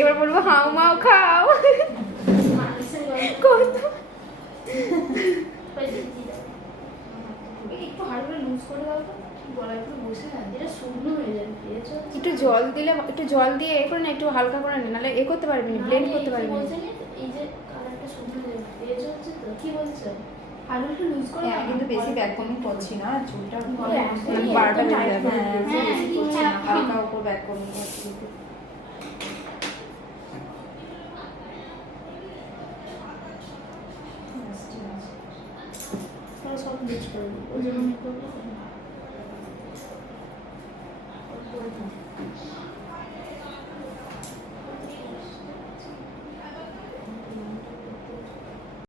এবার বলবো হাউ মাও খাও। কত একটু হাড়গুলো লুজ করে দাও তো, গলায় একটু বসে না, এটা শুকনো হয়ে যাবে। একটু জল দিলে, একটু জল দিয়ে এ করে না, একটু হালকা করে নে, নাহলে এ করতে পারবি না, ব্লেন্ড করতে পারবি না। এই যে কালারটা শুকনো হয়ে যাবে, পেজ হচ্ছে তো। কি বলছো? হাড়গুলো একটু লুজ করে হ্যাঁ, কিন্তু বেশি ব্যাককমিং করছি না, চুলটা মানে 12টা বেজে যাবে। বেশি করছি না, হালকা উপর ব্যাককমিং করছি। সব মিক্স করে দিই, ওই জন্য আমি করবো।